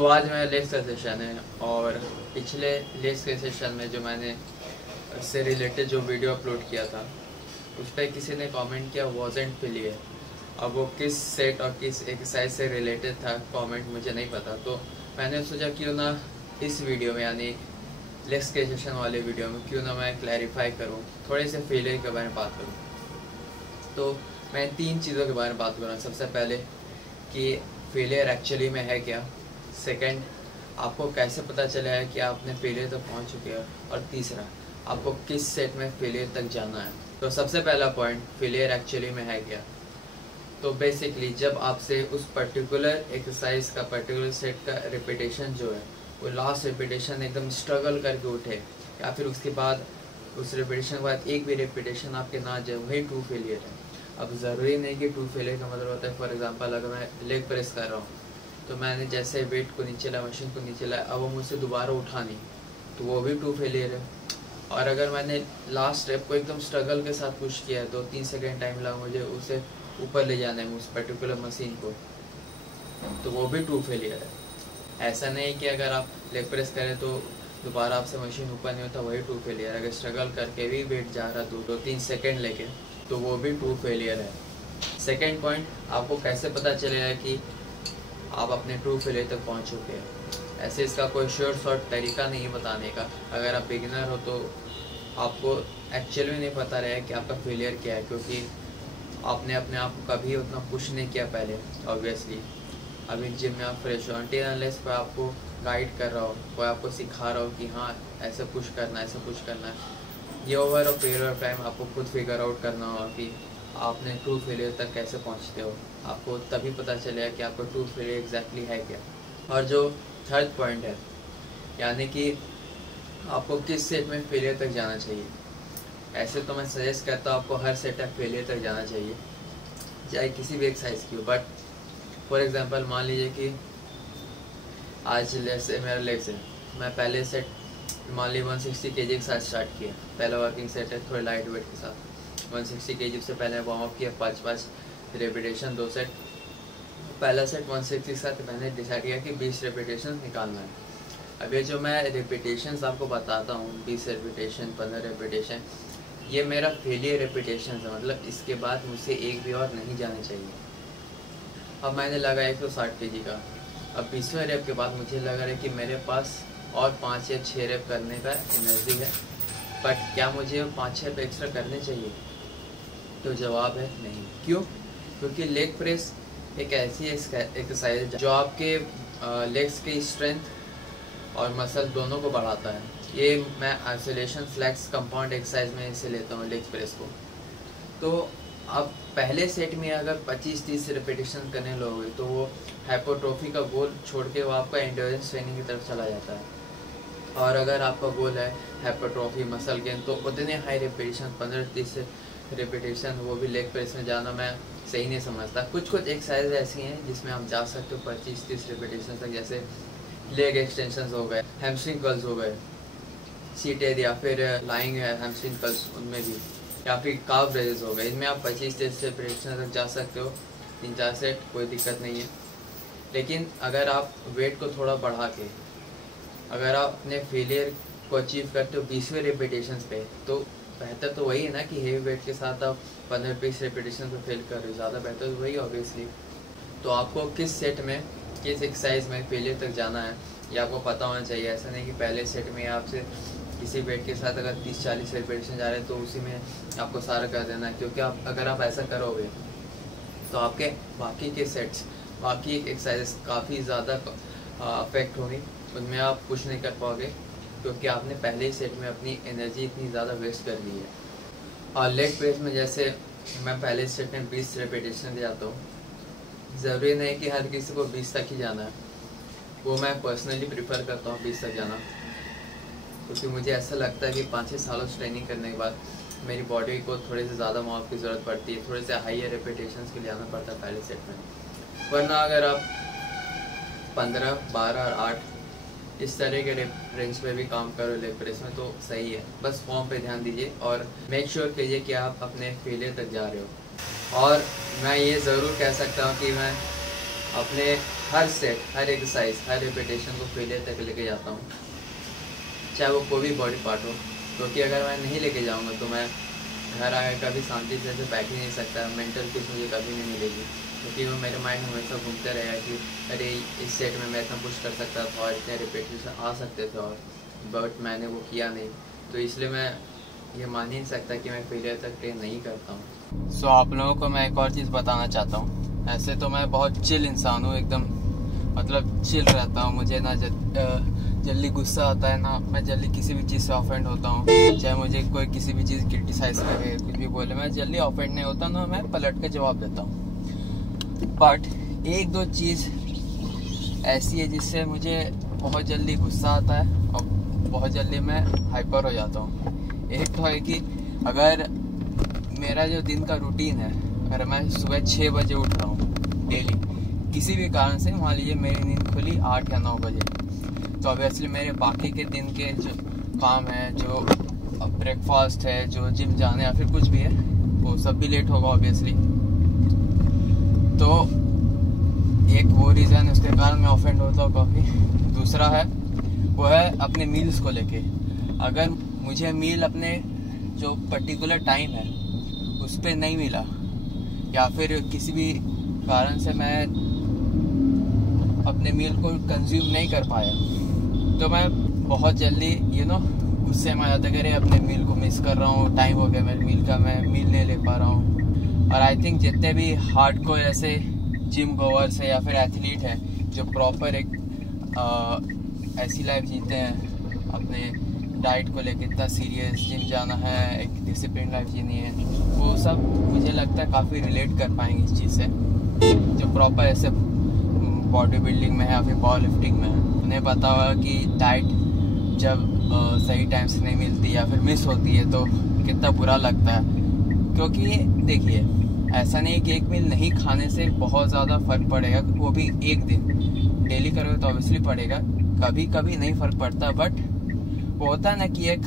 आज मेरा लेग्स का सेशन है और पिछले लेग्स के सेशन में जो मैंने इससे रिलेटेड जो वीडियो अपलोड किया था उस पर किसी ने कमेंट किया वॉजेंट फेलियर। अब वो किस सेट और किस एक्सरसाइज से रिलेटेड था कमेंट मुझे नहीं पता, तो मैंने सोचा क्यों ना इस वीडियो में यानी लेग्स के सेशन वाले वीडियो में क्यों ना मैं क्लैरिफाई करूँ, थोड़े से फेलियर के बारे में बात करूँ। तो मैं 3 चीज़ों के बारे में बात करूँ। सबसे पहले कि फेलियर एक्चुअली में है क्या, सेकंड आपको कैसे पता चला है कि आपने फेलियर तक पहुंच चुके हो, और तीसरा आपको किस सेट में फेलियर तक जाना है। तो सबसे पहला पॉइंट, फेलियर एक्चुअली में है क्या। तो बेसिकली जब आपसे उस पर्टिकुलर एक्सरसाइज का पर्टिकुलर सेट का रिपीटेशन जो है वो लास्ट रिपीटेशन एकदम स्ट्रगल करके उठे, या फिर उसके बाद उस रिपीटेशन के बाद एक भी रिपीटेशन आपके ना जाए, वही ट्रू फेलियर है। अब ज़रूरी नहीं कि ट्रू फेलियर का मतलब होता है, फॉर एग्जांपल अगर मैं लेग प्रेस कर रहा हूँ तो मैंने जैसे वेट को नीचे लाया, मशीन को नीचे लाया, अब वो मुझसे दोबारा उठा नहीं, तो वो भी ट्रू फेलियर है। और अगर मैंने लास्ट स्टेप को एकदम स्ट्रगल के साथ पुश किया, 2-3 सेकेंड टाइम लगा मुझे उसे ऊपर ले जाने में उस पर्टिकुलर मशीन को, तो वो भी ट्रू फेलियर है। ऐसा नहीं कि अगर आप लेग प्रेस करें तो दोबारा आपसे मशीन ऊपर नहीं होता, वही ट्रू फेलियर। अगर स्ट्रगल करके भी वेट जा रहा 2-3 सेकेंड लेके, तो वो भी ट्रू फेलियर है। सेकेंड पॉइंट, आपको कैसे पता चलेगा कि आप अपने ट्रू फेलियर तक पहुंच चुके हैं। ऐसे इसका कोई श्योर शॉर्ट तरीका नहीं है बताने का। अगर आप बिगिनर हो तो आपको एक्चुअली में नहीं पता रहे कि आपका फेलियर क्या है, क्योंकि आपने अपने आप को कभी उतना पुश नहीं किया पहले। ऑब्वियसली अभी जिम में आप फ्रेश हो, अनटिल अनलेस कोई आपको गाइड कर रहा हो, कोई आपको सिखा रहा हो कि हाँ ऐसे पुश करना है, ऐसे पुश करना है, ये ओवर और पीरियड ऑफ टाइम आपको खुद फिगर आउट करना होगा कि आपने ट्रू फेलियर तक कैसे पहुंचते हो। आपको तभी पता चलेगा कि आपका ट्रू फेलियर एग्जैक्टली है क्या। और जो थर्ड पॉइंट है, यानी कि आपको किस सेट में फेलियर तक जाना चाहिए। ऐसे तो मैं सजेस्ट करता हूँ आपको हर सेट तक फेलियर तक जाना चाहिए, चाहे किसी भी एक्सरसाइज की हो। बट फॉर एग्जांपल मान लीजिए कि आज जैसे मेरा लेग्स है, मैं पहले सेट मान ली 160 kg के साथ स्टार्ट किया। पहला वर्किंग सेट है थोड़े लाइट वेट के साथ, 160 kg से पहले वार्म अप किया, 5 रेपिटेशन 2 सेट। पहला सेट 160 के साथ मैंने डिसाइड किया कि 20 रेपिटेशन निकालना है। अब ये जो मैं रेपिटेशन आपको बताता हूँ, 20 रेपिटेशन 15 रेपिटेशन, ये मेरा फेलियर रेपिटेशन है, मतलब इसके बाद मुझसे एक भी और नहीं जाना चाहिए। अब मैंने लगा 160 kg का, अब 20वें रेप के बाद मुझे लग रहा है कि मेरे पास और 5 या 6 रेप करने का एनर्जी है, बट क्या मुझे 5-6 रेप एक्स्ट्रा करने चाहिए? तो जवाब है नहीं। क्यों? क्योंकि लेग प्रेस एक ऐसी एक्सरसाइज जो आपके लेग्स की स्ट्रेंथ और मसल दोनों को बढ़ाता है। ये मैं आइसोलेशन फ्लैक्स कंपाउंड एक्सरसाइज में इसे लेता हूँ लेग प्रेस को। तो आप पहले सेट में अगर 25-30 रिपीटेशन करने लगोगे तो वो हाइपोट्रोफी का गोल छोड़ के वो आपका एंड्योरेंस ट्रेनिंग की तरफ चला जाता है। और अगर आपका गोल है हाइपोट्रोफी मसल गेन, तो उतने हाई रिपीटेशन 15-30 रिपीटेशन वो भी लेग प्रेस में जाना मैं सही नहीं समझता। कुछ एक्सरसाइज ऐसी हैं जिसमें आप जा सकते हो 25-30 रिपीटेशन तक, जैसे लेग एक्सटेंशन हो गए, हैमस्ट्रिंग कर्ल्स हो गए, सीटेड या फिर लाइंग हैमस्ट्रिंग कर्ल्स उनमें भी, या फिर काफ रेजेस हो गए। इनमें आप 25-30 रिपीटेशन तक जा सकते हो, 3-4 सेट, कोई दिक्कत नहीं है। लेकिन अगर आप वेट को थोड़ा बढ़ा के अगर आप अपने फेलियर को अचीव करते हो 20वें रिपीटेशन पे, तो बेहतर तो वही है ना कि हेवी वेट के साथ आप 15-20 रिपीटेशन पे फेल कर रहे हो, ज़्यादा बेहतर तो वही ऑब्वियसली। तो आपको किस सेट में किस एक्सरसाइज में फेलियर तक जाना है ये आपको पता होना चाहिए। ऐसा नहीं कि पहले सेट में आपसे किसी वेट के साथ अगर 30-40 रिपीटेशन जा रहे हैं तो उसी में आपको सारा कर देना है, क्योंकि अगर आप ऐसा करोगे तो आपके बाकी के सेट्स, बाकी एक्सरसाइज काफ़ी ज़्यादा अफेक्ट होंगी, उनमें आप कुछ नहीं कर पाओगे, क्योंकि आपने पहले ही सेट में अपनी एनर्जी इतनी ज़्यादा वेस्ट कर ली है। और लेग प्रेस में जैसे मैं पहले सेट में 20 रिपीटेशन जाता हूँ, ज़रूरी नहीं कि हर किसी को 20 तक ही जाना है। वो मैं पर्सनली प्रीफर करता हूँ 20 तक जाना, क्योंकि मुझे ऐसा लगता है कि 5-6 सालों से ट्रेनिंग करने के बाद मेरी बॉडी को थोड़े से ज़्यादा माउथ की ज़रूरत पड़ती है, थोड़े से हाइयर रिपीटेशन के लिए आना पड़ता है पहले सेट में। वरना अगर आप 15, 12 और 8 इस तरह के रेंज पे भी काम करो लेग प्रेस में तो सही है। बस फॉर्म पे ध्यान दीजिए और मेक श्योर कीजिए कि आप अपने फेलियर तक जा रहे हो। और मैं ये ज़रूर कह सकता हूँ कि मैं अपने हर सेट, हर एक्सरसाइज, हर रिपीटेशन को फेलियर तक लेके जाता हूँ, चाहे वो कोई भी बॉडी पार्ट हो। क्योंकि अगर मैं नहीं लेके जाऊँगा तो मैं घर आकर कभी शांति से बैठ ही नहीं सकता, मेंटल पीस मुझे कभी नहीं मिलेगी। क्योंकि वो मेरे माइंड में हमेशा घूमते रहेगा कि अरे इस सेट में मैं इतना पुश कर सकता था और इतने रिपीटेशन आ सकते थे, और बट मैंने वो किया नहीं। तो इसलिए मैं ये मान ही नहीं सकता कि मैं फेलियर तक ट्रेन नहीं करता हूँ। सो आप लोगों को मैं एक और चीज़ बताना चाहता हूँ। ऐसे तो मैं बहुत चिल इंसान हूँ, एकदम मतलब चिल रहता हूँ। मुझे ना जल्दी गुस्सा आता है, ना मैं जल्दी किसी भी चीज़ से ऑफेंड होता हूँ। चाहे मुझे कोई किसी भी चीज़ क्रिटिसाइज करे, कुछ भी बोले, मैं जल्दी ऑफेंड नहीं होता, ना मैं पलट के जवाब देता हूँ। बट एक दो चीज़ ऐसी है जिससे मुझे बहुत जल्दी गुस्सा आता है और बहुत जल्दी मैं हाइपर हो जाता हूँ। एक तो है कि अगर मेरा जो दिन का रूटीन है, अगर मैं सुबह 6 बजे उठ रहा हूँ डेली, किसी भी कारण से मान लीजिए मेरी नींद खुली 8 या 9 बजे, तो ऑब्वियसली मेरे बाकी के दिन के जो काम है, जो ब्रेकफास्ट है, जो जिम जाने या फिर कुछ भी है, वो सब भी लेट होगा ऑब्वियसली। तो एक वो रीज़न, उसके कारण मैं ऑफेंड होता हूँ काफ़ी। दूसरा है वो है अपने मील्स को लेके। अगर मुझे मील अपने जो पर्टिकुलर टाइम है उस पर नहीं मिला, या फिर किसी भी कारण से मैं अपने मील को कंज्यूम नहीं कर पाया, तो मैं बहुत जल्दी गुस्से में आ जाता कि अपने मील को मिस कर रहा हूँ, टाइम हो गया मेरे मील का, मैं मील नहीं ले पा रहा हूँ। और आई थिंक जितने भी हार्डकोर ऐसे जिम गोवर्स है या फिर एथलीट है जो प्रॉपर एक ऐसी लाइफ जीते हैं, अपने डाइट को लेकर इतना सीरियस, जिम जाना है, एक डिसिप्लिन लाइफ जीनी है, वो सब मुझे लगता है काफ़ी रिलेट कर पाएंगे इस चीज़ से। जो प्रॉपर ऐसे बॉडी बिल्डिंग में है या फिर पावर लिफ्टिंग में है, उन्हें पता होगा कि डाइट जब सही टाइम से नहीं मिलती या फिर मिस होती है तो कितना बुरा लगता है। क्योंकि देखिए, ऐसा नहीं है कि एक मील नहीं खाने से बहुत ज़्यादा फ़र्क पड़ेगा, वो भी एक दिन। डेली करोगे तो ऑब्वियसली पड़ेगा, कभी कभी नहीं फ़र्क पड़ता। बट वो होता है ना कि एक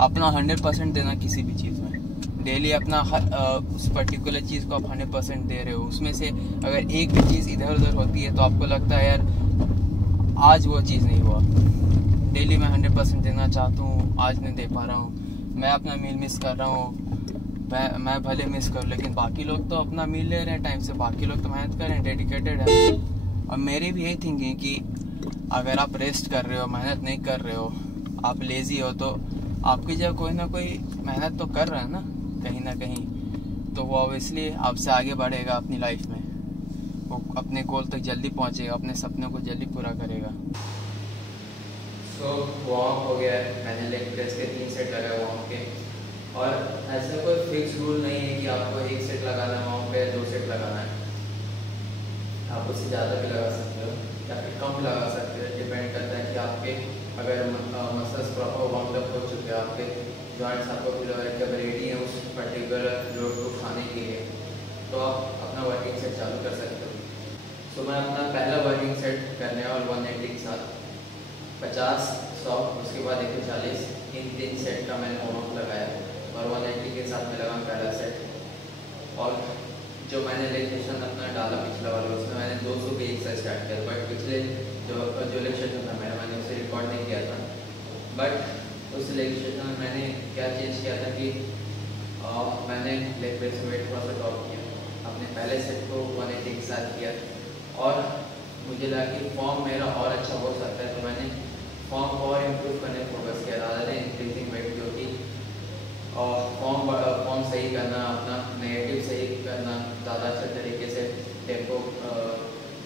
अपना 100% देना किसी भी चीज़ में। डेली अपना उस पर्टिकुलर चीज़ को आप 100% दे रहे हो, उसमें से अगर एक भी चीज़ इधर उधर होती है तो आपको लगता है यार आज वो चीज़ नहीं हुआ। डेली मैं 100% देना चाहता हूँ, आज नहीं दे पा रहा हूँ, मैं अपना मील मिस कर रहा हूँ। मैं भले मिस करूँ, लेकिन बाकी लोग तो अपना मील ले रहे हैं टाइम से, बाकी लोग तो मेहनत कर रहे हैं, डेडिकेटेड है। और मेरी भी यही थिंकिंग कि अगर आप रेस्ट कर रहे हो, मेहनत नहीं कर रहे हो, आप लेज़ी हो, तो आपकी जगह कोई ना कोई मेहनत तो कर रहा है ना कहीं, तो वो ऑब्वियसली आपसे आगे बढ़ेगा अपनी लाइफ में, वो अपने गोल तक जल्दी पहुँचेगा, अपने सपनों को जल्दी पूरा करेगा। सो वार्म हो गया है, मैंने लेग प्रेस के 3 सेट लगाए वार्म के। और ऐसा कोई फिक्स रूल नहीं है कि आपको 1 सेट लगाना है वार्म पे, 2 सेट लगाना है। आप उससे ज़्यादा भी लगा सकते हो या फिर कम लगा सकते हो, डिपेंड करता है कि आपके अगर मसल्स प्रॉपर वार्म अप हो चुके हैं, आपके जॉइंट्स आपको रेडी है उस पर्टिकुलर लोड को खाने के लिए, तो आप अपना वर्किंग सेट चालू कर सकते हो। सो मैं अपना पहला वर्किंग सेट करने और 180 के साथ 50, 100, उसके बाद 140, इन 3 सेट का मैंने वार्म अप लगाया और 180 के साथ मैं लगा पहला सेट। और जो मैंने लेग सेशन अपना डाला पिछला वाला, उसमें मैंने 200 पे एक सेट स्टार्ट किया। बट पिछले जो लेग सेशन था मेरा, मैंने उसे रिकॉर्ड नहीं किया था। बट उस लेग सेशन में मैंने क्या चेंज किया था कि मैंने लेग प्रेस वेट थोड़ा सा ड्रॉप किया, अपने पहले सेट को 180 के साथ किया, और मुझे लगा कि फॉर्म मेरा और अच्छा हो सकता है, तो मैंने फॉर्म को और इम्प्रूव करने फोकस किया ज़्यादा देर इंक्रीजिंग वेट, जो कि फॉर्म सही करना, अपना नेगेटिव सही करना, ज़्यादा अच्छे तरीके से टेम्पो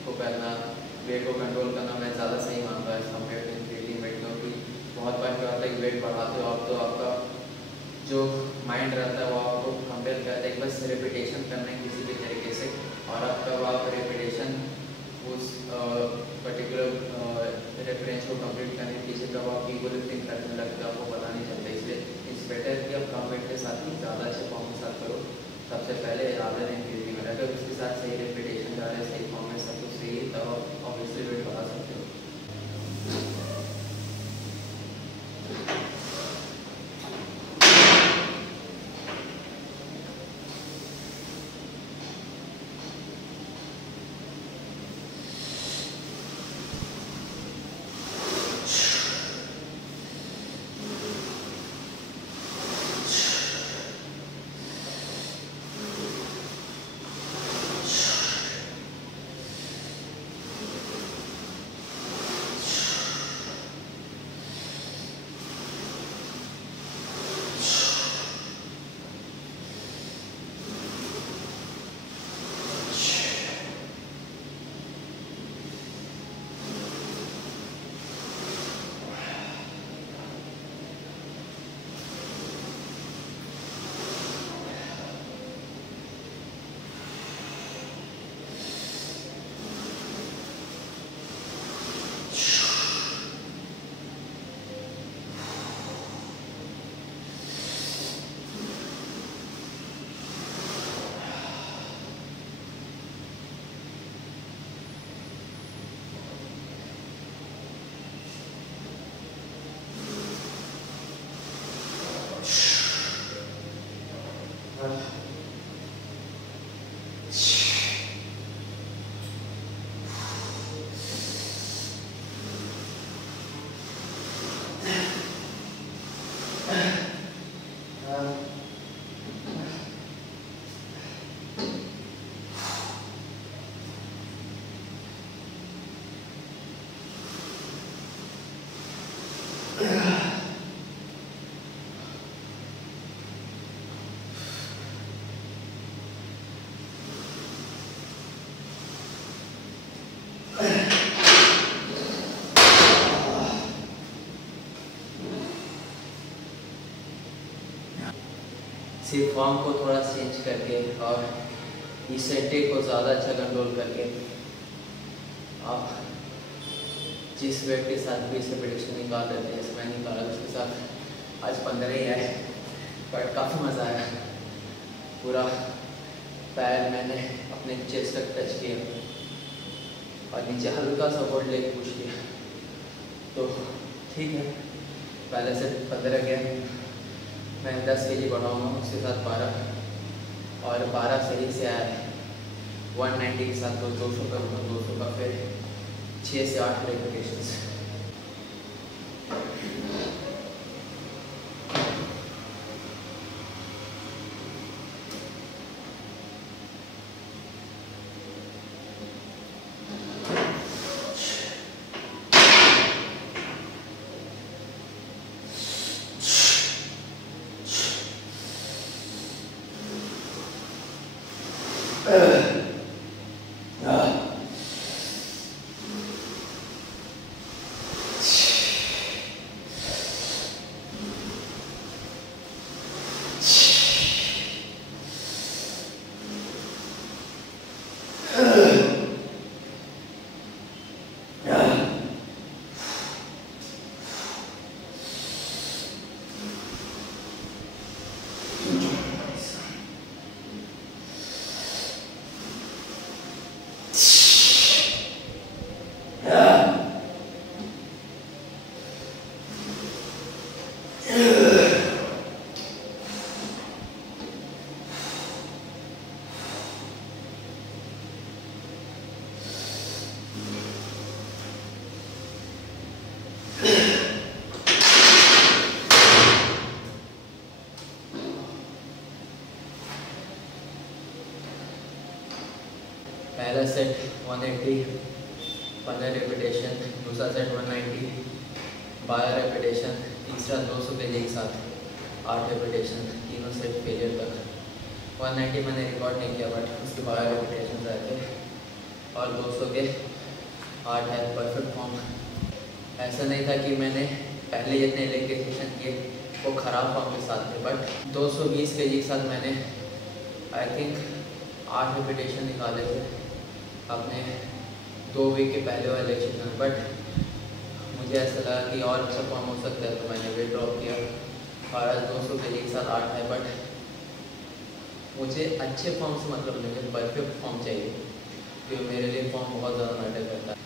को करना, वेट को कंट्रोल करना मैं ज़्यादा सही मानता हूँ कंपेयर टू इंक्रीजिंग वेट। क्योंकि बहुत बार क्या होता है कि वेट बढ़ाते हो आप, तो आपका जो माइंड रहता है वो आपको कंपेयर करता है बस रिपीटेशन करना है किसी भी तरीके से, और अब तब आप रिपीटेशन उस पर्टिकुलर रेफरेंस को कंप्लीट करने के पीछे कब आप ईगो लिफ्टिंग करने लगते हो, आपको पता नहीं चलता। इसलिए इट्स बेटर कि आप कम वेट के साथ ही ज़्यादा अच्छे फॉर्म के साथ करो सबसे पहले, ज़्यादा दिन इंक्रीजिंग में। अगर उसके साथ सही रेपिटेशन जा रहे हैं, सही फॉर्म में सब कुछ सही है, तब आप ऑब्वियसली वेट बढ़ा सकते हो। सिर्फ फॉर्म को थोड़ा चेंज करके और इसेंट्रिक को ज़्यादा अच्छा कंट्रोल करके आप जिस वेट के साथ भी इसे प्रेडिक्शन निकाल देते हैं, जैसे मैंने निकाला उसके साथ आज 15 ही आए, बट काफ़ी मज़ा आया। पूरा पैर मैंने अपने चेस्ट तक टच किया और नीचे हल्का सपोर्ट लेके पुश किया, तो ठीक है। पहले से 15 गया, मैं 10 kg बढ़ाऊँगा, उसके साथ 12 और 12 सही से आया है 190 के साथ, तो 200 करूँगा, 200 का फिर 6 से 8 रेपिटेशंस। पहला सेट 180 15 रेपिटेशन, दूसरा सेट 190 12 रेपिटेशन, तीसरा 200 kg के साथ 8 रेपिटेशन, तीनों सेट फेलियर तक। 190 मैंने रिकॉर्ड नहीं किया, बट उसके 12 रेपिटेशन आए थे और 200 के 8 है, परफेक्ट फॉर्म। ऐसा नहीं था कि मैंने पहले जितने लेग के सेशन किए वो ख़राब फॉर्म के साथ थे, बट 220 kg के साथ मैंने आई थिंक 8 रेपिटेशन निकाले थे अपने 2 वीक के पहले वाले सेशन में। बट मुझे ऐसा लगा कि और अच्छा फॉर्म हो सकता है, तो मैंने वेट ड्रॉप किया और आज 200 kg के साथ 8 है। बट मुझे अच्छे फॉर्म से मतलब नहीं, मुझे परफेक्ट फॉर्म चाहिए, क्योंकि मेरे लिए फॉर्म बहुत ज़्यादा मैटर करता है।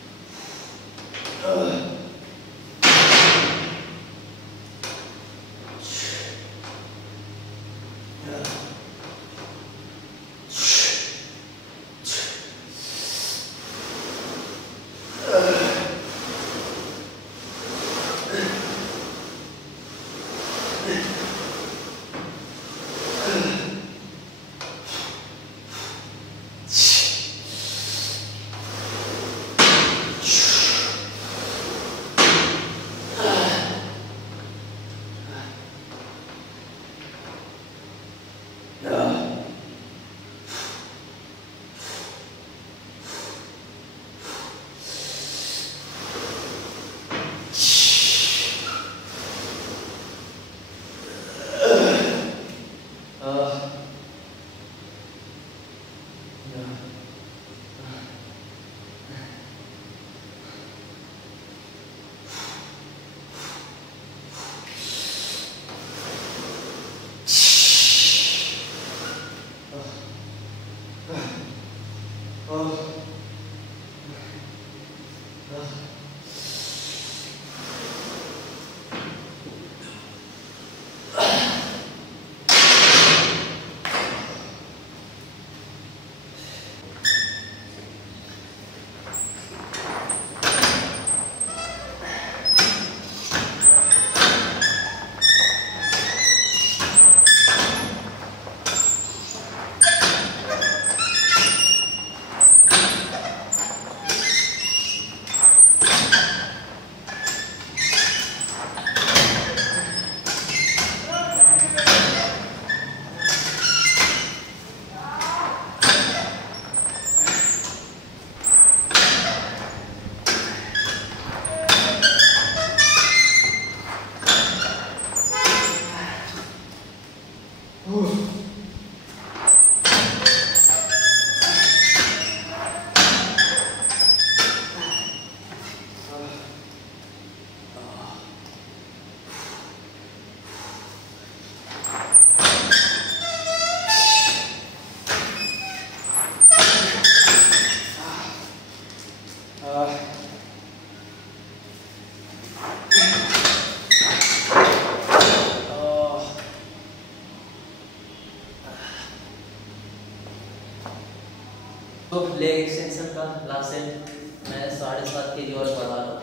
लेग एक्सटेंशन का लास्ट सेट मैं 7.5 kg और बढ़ा रहा हूँ।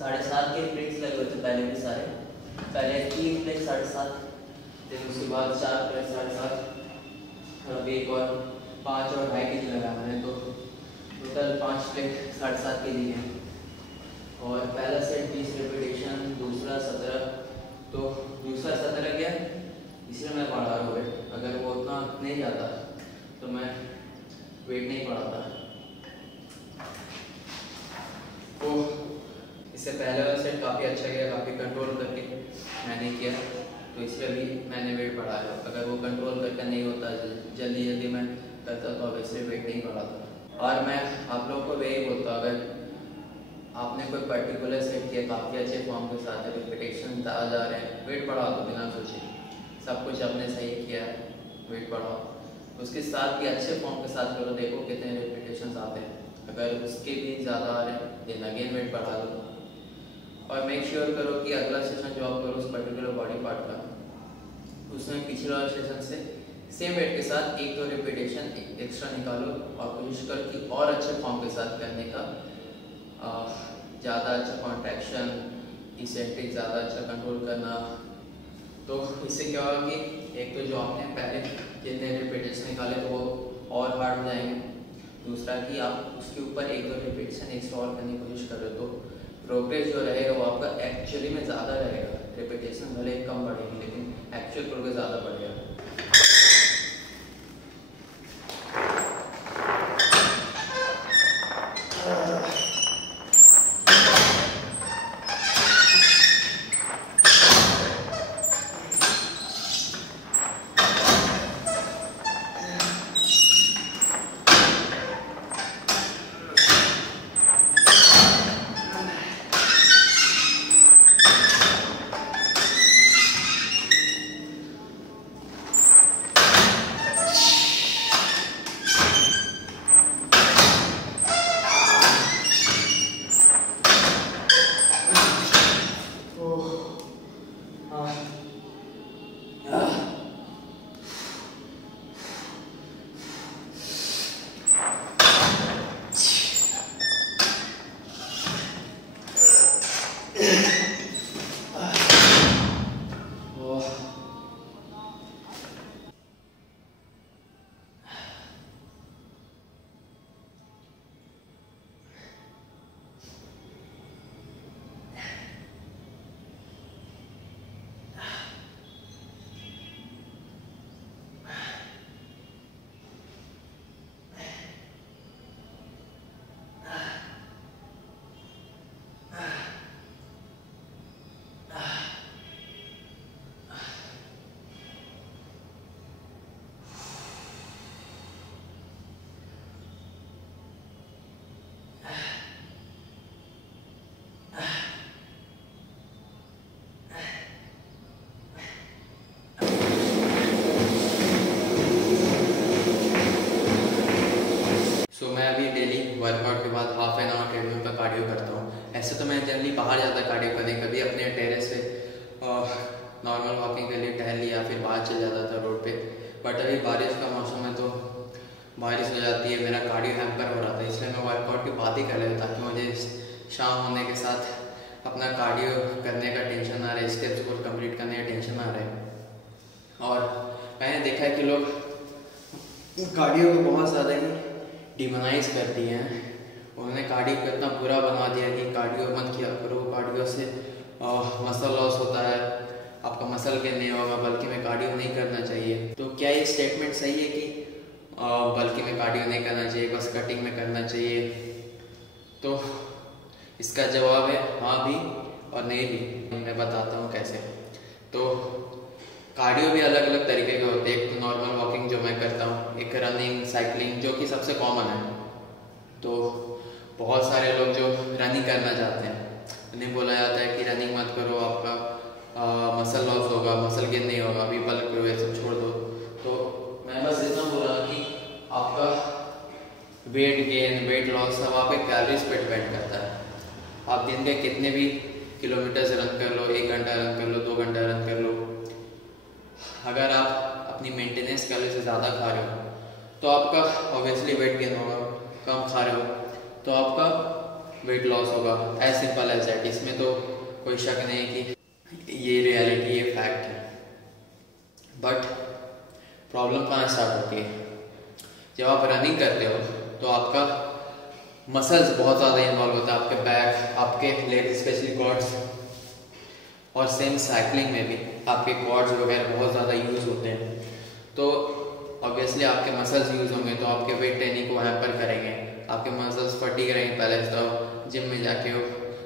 7.5 के प्लेट्स लगे हुए थे पहले भी सारे, पहले 3 प्लेट 7.5, फिर उसके बाद 4 प्लेट 7.5 और अभी एक और 5 और 2.5 kg लगा मैंने, तो टोटल 5 प्लेट 7.5 kg है। और पहला सेट 20 रेपिटेशन, दूसरा 17, तो दूसरा 17 गया, इसलिए मैं बढ़ा रहा हूँ वेट। अगर वो उतना नहीं जाता तो मैं वेट नहीं बढ़ाता। तो इससे पहले वाला सेट काफ़ी अच्छा गया, काफ़ी कंट्रोल करके मैंने किया, तो इसलिए भी मैंने वेट बढ़ाया। अगर वो कंट्रोल करके नहीं होता, जल्दी जल्दी मैं करता तो ऑब्वियसली वेट नहीं बढ़ाता। और मैं आप लोगों को यही बोलता, अगर आपने कोई पर्टिकुलर सेट किया काफ़ी अच्छे फॉर्म के साथ, रिपीटेशन ज़्यादा जा रहे हैं, वेट बढ़ाओ तो बिना सोचे। सब कुछ आपने सही किया है, वेट बढ़ाओ। उसके साथ भी अच्छे फॉर्म के साथ करो, देखो कितने रिपीटेशंस आते हैं। अगर उसके भी ज़्यादा आ रहे हैं देन अगेन वेट बढ़ा दो। और मेक श्योर करो कि अगला सेशन जो आप करो उस पर्टिकुलर बॉडी पार्ट का, उसमें पिछले वाले सेशन से सेम वेट के साथ 1-2 रिपीटेशन एक्स्ट्रा निकालो और कोशिश करो कि और अच्छे फॉर्म के साथ करने का। ज़्यादा अच्छा कॉन्ट्रैक्शन, इसेंट्रिक ज़्यादा अच्छा कंट्रोल करना। तो इससे क्या होगा कि एक तो जो आपने पहले जितने रिपीटेशन निकाले तो वो और हार्ड हो जाएंगे, दूसरा कि आप उसके ऊपर 1-2 रिपीटेशन एक्स्ट्रा और करने की कोशिश करो, तो प्रोग्रेस जो रहेगा वो आपका एक्चुअली में ज़्यादा रहेगा। रिपीटेशन भले कम बढ़ेगी लेकिन एक्चुअल प्रोग्रेस ज़्यादा बढ़ेगा। मैं अभी डेली वर्कआउट के बाद हाफ एन आवर ट्रेडमिल पर कार्डियो करता हूँ। ऐसे तो मैं जनरली बाहर जाता कार्डियो करने, कभी अपने टेरेस पे नॉर्मल वॉकिंग के लिए टहल लिया, फिर बाहर चल जाता था रोड पे। बट अभी बारिश का मौसम है तो बारिश हो जाती है, मेरा कार्डियो हैम्पर हो रहा था, इसलिए मैं वर्कआउट के बाद ही कर लेता ताकि मुझे शाम होने के साथ अपना कार्डियो करने का टेंशन ना रहे, स्टेप्स को कंप्लीट करने का टेंशन ना रहे। और मैंने देखा है कि लोग कार्डियो को बहुत ज़्यादा ही डिमोनाइज कर दिए हैं। उन्होंने कार्डियो को इतना बुरा बना दिया कि कार्डियो मत किया करो, कार्डियो से मसल लॉस होता है, आपका मसल गेन नहीं होगा, बल्कि में कार्डियो नहीं करना चाहिए। तो क्या ये स्टेटमेंट सही है कि बल्कि में कार्डियो नहीं करना चाहिए, बस कटिंग में करना चाहिए? तो इसका जवाब है हाँ भी और नहीं भी। मैं बताता हूँ कैसे। तो कार्डियो भी अलग अलग तरीके के होते हैं। एक तो नॉर्मल वॉकिंग जो मैं करता हूँ, एक रनिंग, साइकिलिंग जो कि सबसे कॉमन है। तो बहुत सारे लोग जो रनिंग करना चाहते हैं, उन्हें बोला जाता है कि रनिंग मत करो, आपका मसल लॉस होगा, मसल गेन नहीं होगा, अभी बल्क करो, ये सब छोड़ दो। तो मैं बस इतना बोला कि आपका वेट गेन, वेट लॉस सब आपके कैलोरीज पे डिपेंड करता है। आप दिन के कितने भी किलोमीटर्स रन कर लो, 1 घंटा रन कर लो, 2 घंटा रन कर लो, अगर आप अपनी मेंटेनेंस कैलोरी से ज़्यादा खा रहे हो तो आपका ऑब्वियसली वेट गेन होगा। कम खा रहे हो तो आपका वेट लॉस होगा। As simple as that. इसमें तो कोई शक नहीं है कि ये रियलिटी, ये फैक्ट है। बट प्रॉब्लम कहाँ स्टार्ट होती है? जब आप रनिंग करते हो तो आपका मसल्स बहुत ज़्यादा इन्वॉल्व होता है, आपके बैक, आपके लेग, स्पेशली क्वाड्स, और सेम साइकिलिंग में भी आपके क्वाड्स वगैरह बहुत ज़्यादा यूज़ होते हैं। तो ऑब्वियसली आपके मसल्स यूज़ होंगे तो आपके वेट ट्रेनिंग को हैम्पर करेंगे, आपके मसल्स फटीग रहेंगे। पहले तो जिम में जाके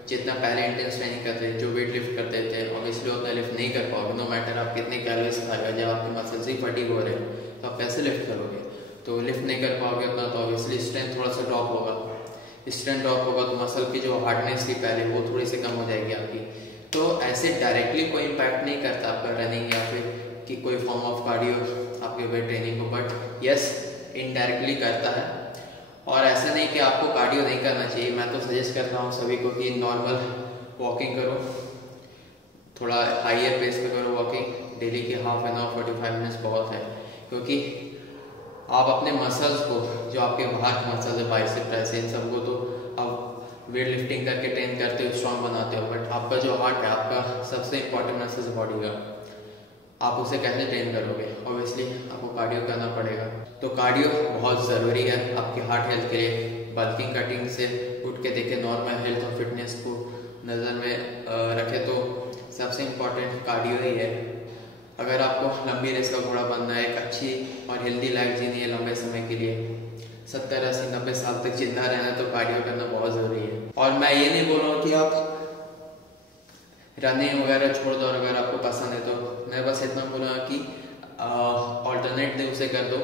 जितना पहले इंटेंस ट्रेनिंग करते थे, जो वेट लिफ्ट करते थे, ऑब्वियसली उतना लिफ्ट नहीं कर पाओगे। नो मैटर आप कितने कैलोरीज खा रहे हो, जब आपके मसल्स ही फटीग हो रहे हैं तो आप कैसे लिफ्ट करोगे? तो लिफ्ट नहीं कर पाओगे उतना, तो ऑब्वियसली स्ट्रेंथ थोड़ा सा ड्रॉप होगा। स्ट्रेंथ ड्रॉप होगा तो मसल की जो हार्डनेस थी पहले, वो थोड़ी सी कम हो जाएगी आपकी। तो ऐसे डायरेक्टली कोई इम्पैक्ट नहीं करता आपका रनिंग या फिर कि कोई फॉर्म ऑफ कार्डियो आपके वेट ट्रेनिंग को, बट यस इनडायरेक्टली करता है। और ऐसा नहीं कि आपको कार्डियो नहीं करना चाहिए। मैं तो सजेस्ट करता हूँ सभी को कि नॉर्मल वॉकिंग करो, थोड़ा हाइयर पेस पे करो वॉकिंग। डेली के हाफ एन आवर 45 मिनट्स बहुत है, क्योंकि आप अपने मसल्स को, जो आपके बाहर के मसल्स है, बाइसेप, ट्राइसेप, इन सबको तो आप वेट लिफ्टिंग करके ट्रेन करते हो, स्ट्रॉन्ग बनाते हो। बट आपका जो हार्ट है, आपका सबसे इंपॉर्टेंट मसल बॉडी का, आप उसे कैसे ट्रेन करोगे? ऑब्वियसली आपको कार्डियो करना पड़ेगा। तो कार्डियो बहुत ज़रूरी है आपके हार्ट हेल्थ के लिए। बल्किंग, कटिंग से उठ के देखें, नॉर्मल हेल्थ और फिटनेस को नज़र में रखें तो सबसे इम्पॉर्टेंट कार्डियो ही है। अगर आपको लंबी रेस का घोड़ा बनना है, एक अच्छी और हेल्दी लाइफ जीनी है लंबे समय के लिए, 70, 80, 90 साल तक जिंदा रहना, तो कार्डियो करना बहुत ज़रूरी है। और मैं ये नहीं बोल रहा हूँ कि आप रनिंग वगैरह छोड़ दो, अगर आपको पसंद है तो। मैं बस इतना बोला कि ऑल्टरनेट डे उसे कर दो।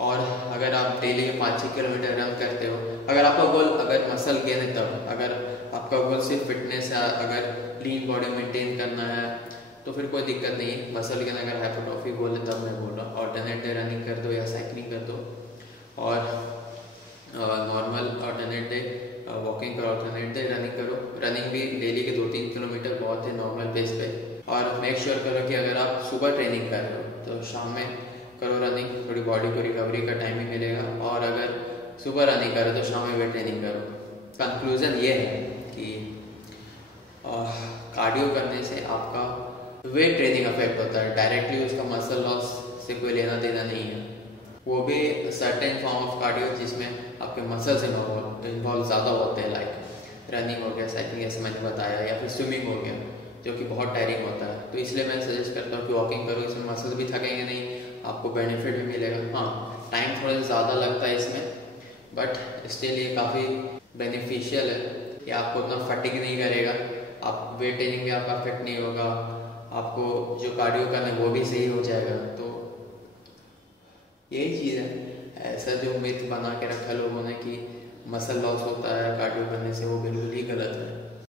और अगर आप डेली 5-6 किलोमीटर रन करते हो, अगर आपका गोल अगर मसल गेन है, तब अगर आपका गोल सिर्फ फिटनेस है, अगर लीन बॉडी मेंटेन करना है, तो फिर कोई दिक्कत नहीं है। मसल गेन अगर हाइपरट्रॉफी गोल है, तब मैं बोल रहा हूँ ऑल्टरनेट डे रनिंग कर दो या साइकिलिंग कर दो। और नॉर्मल ऑल्टरनेट डे वॉकिंग करो, ऑल्टरनेट डे रनिंग करो। रनिंग भी डेली के 2-3 किलोमीटर बहुत है नॉर्मल पेस पे। और मेक श्योर करो कि अगर आप सुबह ट्रेनिंग कर रहे हो तो शाम में करो रनिंग, थोड़ी बॉडी को रिकवरी का टाइम भी मिलेगा। और अगर सुबह रनिंग करो तो शाम में वेट ट्रेनिंग करो। कंक्लूजन ये है कि कार्डियो करने से आपका वेट ट्रेनिंग अफेक्ट होता है, डायरेक्टली उसका मसल लॉस से कोई लेना देना नहीं है। वो भी सर्टेन फॉर्म ऑफ कार्डियो जिसमें आपके मसल्स इन्वॉल्व ज़्यादा होते हैं, लाइक रनिंग हो गया, साइकिलिंग जैसे मैंने बताया, या फिर स्विमिंग हो गया, जो कि बहुत टायरिंग होता है। तो इसलिए मैं सजेस्ट करता हूँ कि वॉकिंग करो, इसमें मसल्स भी थकेंगे नहीं, आपको बेनिफिट भी मिलेगा। हाँ, टाइम थोड़ा सा ज़्यादा लगता है इसमें, बट स्टिल ये काफ़ी बेनिफिशियल है। ये आपको उतना फटीग नहीं करेगा, आप वेट ट्रेनिंग में आपका अफेक्ट नहीं होगा, आपको जो कार्डियो करना है वो भी सही हो जाएगा। तो यही चीज़ है। ऐसा जो मिथ बना के रखा लोगों ने कि मसल लॉस होता है कार्डियो करने से, वो बिल्कुल ही गलत है।